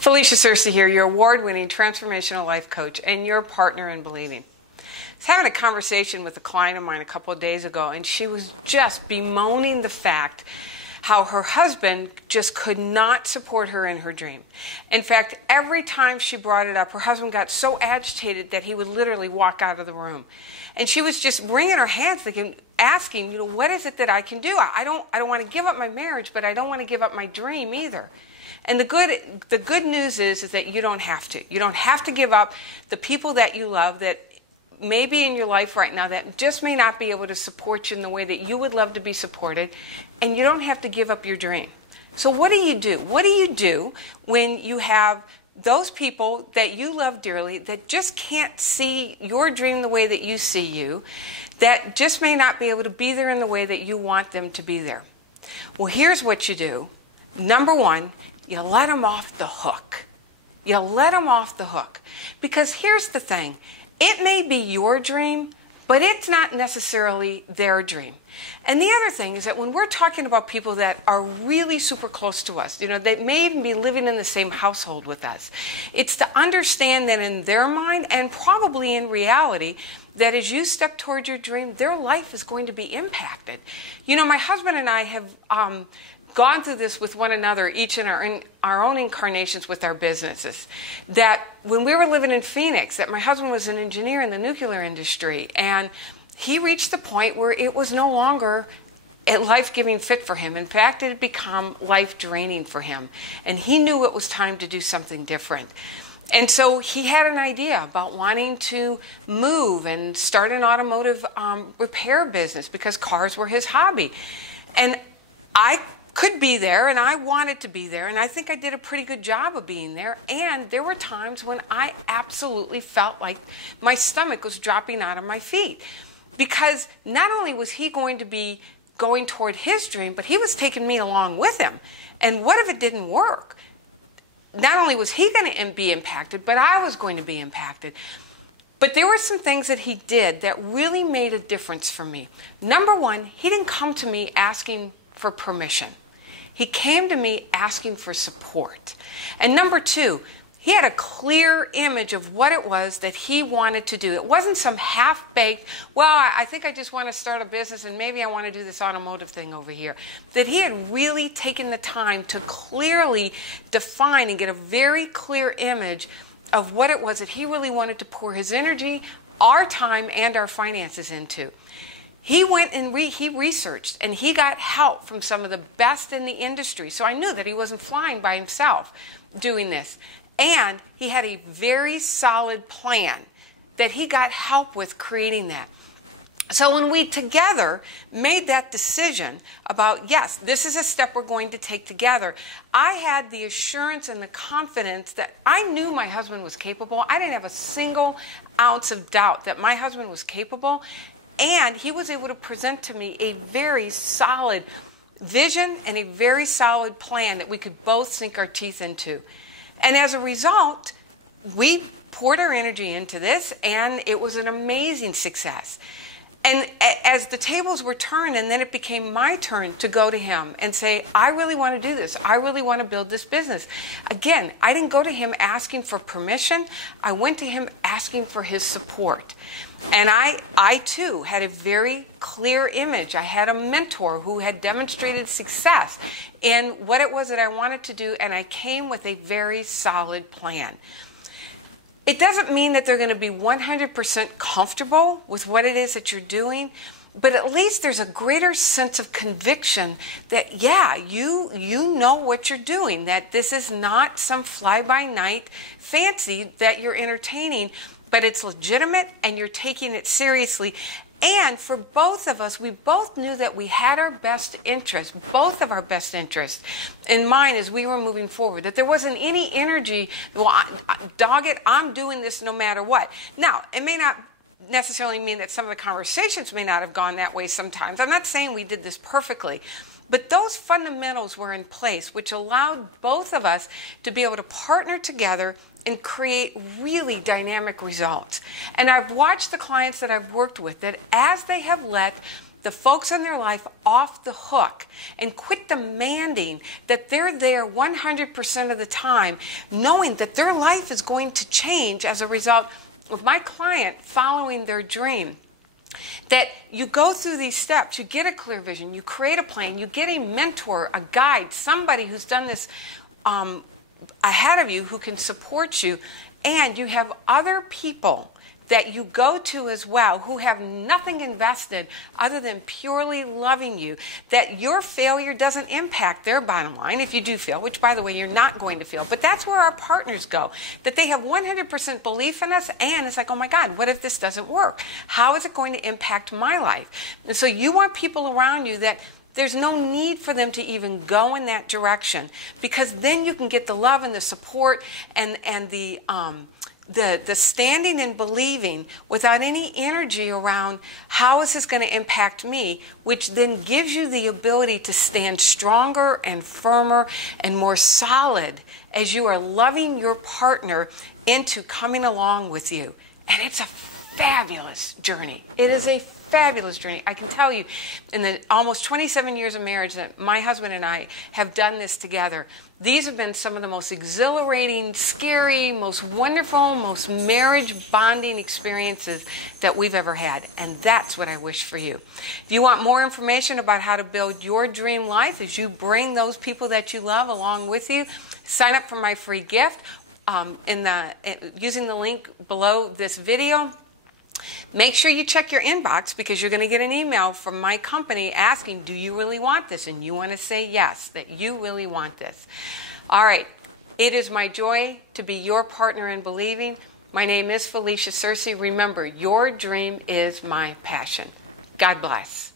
Felicia Searcy here, your award-winning transformational life coach and your partner in believing. I was having a conversation with a client of mine a couple of days ago, and she was just bemoaning the fact how her husband just could not support her in her dream. In fact, every time she brought it up, her husband got so agitated that he would literally walk out of the room. And she was just wringing her hands, thinking, asking, what is it that I can do? I don't want to give up my marriage, but I don't want to give up my dream either. And the good news is that you don't have to. You don't have to give up the people that you love that may be in your life right now that just may not be able to support you in the way that you would love to be supported. And you don't have to give up your dream. So what do you do? What do you do when you have those people that you love dearly that just can't see your dream the way that you see you, that just may not be able to be there in the way that you want them to be there? Well, here's what you do. Number one, you let them off the hook. You let them off the hook. Because here's the thing. It may be your dream, but it's not necessarily their dream. And the other thing is that when we're talking about people that are really super close to us, they may even be living in the same household with us, it's to understand that in their mind and probably in reality, that as you step toward your dream, their life is going to be impacted. My husband and I have gone through this with one another, each in our own incarnations with our businesses. That when we were living in Phoenix, that my husband was an engineer in the nuclear industry, and he reached the point where it was no longer a life-giving fit for him. In fact, it had become life-draining for him, and he knew it was time to do something different. And so he had an idea about wanting to move and start an automotive repair business because cars were his hobby. And I could be there, and I wanted to be there, and I think I did a pretty good job of being there. And there were times when I absolutely felt like my stomach was dropping out of my feet, because not only was he going to be going toward his dream, but he was taking me along with him. And what if it didn't work? Not only was he going to be impacted, but I was going to be impacted. But there were some things that he did that really made a difference for me. Number one, he didn't come to me asking for permission. He came to me asking for support. And number two, he had a clear image of what it was that he wanted to do. It wasn't some half-baked, I think I just want to start a business and maybe I want to do this automotive thing over here. That he had really taken the time to clearly define and get a very clear image of what it was that he really wanted to pour his energy, our time, and our finances into. He went and he researched, and he got help from some of the best in the industry. So I knew that he wasn't flying by himself doing this. And he had a very solid plan that he got help with creating that. So when we together made that decision about, yes, this is a step we're going to take together, I had the assurance and the confidence that I knew my husband was capable. I didn't have a single ounce of doubt that my husband was capable. And he was able to present to me a very solid vision and a very solid plan that we could both sink our teeth into. And as a result, we poured our energy into this, and it was an amazing success. And as the tables were turned, and then it became my turn to go to him and say, I really want to do this. I really want to build this business. Again, I didn't go to him asking for permission. I went to him asking for his support. And I too had a very clear image. I had a mentor who had demonstrated success in what it was that I wanted to do, and I came with a very solid plan. It doesn't mean that they're going to be 100% comfortable with what it is that you're doing, but at least there's a greater sense of conviction that, yeah, you know what you're doing, that this is not some fly-by-night fancy that you're entertaining, but it's legitimate and you're taking it seriously. And for both of us, we both knew that we had our best interest, both of our best interests in mind as we were moving forward, that there wasn't any energy, dog it, I'm doing this no matter what. Now, it may not necessarily mean that some of the conversations may not have gone that way sometimes. I'm not saying we did this perfectly, but those fundamentals were in place, which allowed both of us to be able to partner together and create really dynamic results. And I've watched the clients that I've worked with that as they have let the folks in their life off the hook and quit demanding that they're there 100% of the time, knowing that their life is going to change as a result of my client following their dream. That you go through these steps, you get a clear vision, you create a plan, you get a mentor, a guide, somebody who's done this ahead of you who can support you, and you have other people that you go to as well who have nothing invested other than purely loving you, that your failure doesn't impact their bottom line if you do fail, which, by the way, you're not going to fail. But that's where our partners go, that they have 100% belief in us, and it's like, oh my God, what if this doesn't work? How is it going to impact my life? And so you want people around you that there's no need for them to even go in that direction, because then you can get the love and the support and the standing and believing without any energy around how is this going to impact me, which then gives you the ability to stand stronger and firmer and more solid as you are loving your partner into coming along with you. And it's a fabulous journey. It is a fabulous journey. I can tell you, in the almost 27 years of marriage that my husband and I have done this together, these have been some of the most exhilarating, scary, most wonderful, most marriage bonding experiences that we've ever had. And that's what I wish for you. If you want more information about how to build your dream life as you bring those people that you love along with you, sign up for my free gift using the link below this video. Make sure you check your inbox, because you're going to get an email from my company asking, do you really want this? And you want to say yes, that you really want this. All right. It is my joy to be your partner in believing. My name is Felicia Searcy. Remember, your dream is my passion. God bless.